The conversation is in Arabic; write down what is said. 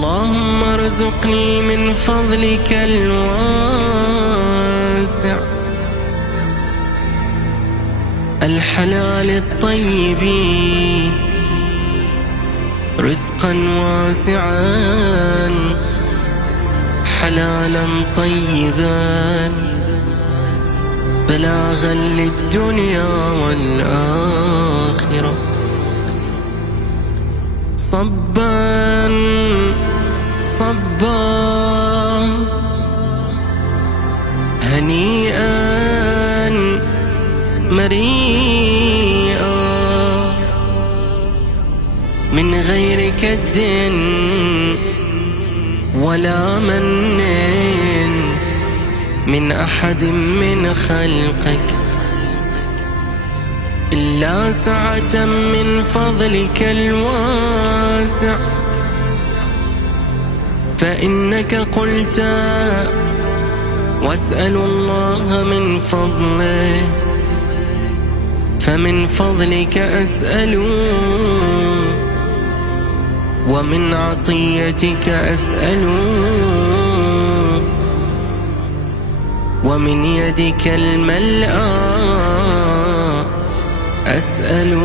اللهم ارزقني من فضلك الواسع الحلال الطيب رزقا واسعا حلالا طيبا بلاغا للدنيا والآخرة. صبا صبا هنيئا مريئا من غير كد ولا من من أحد من خلقك إلا سعة من فضلك الواسع. فإنك قلت واسألوا الله من فضله فمن فضلك أسأل ومن عطيتك أسأل ومن يدك الملأى أسأل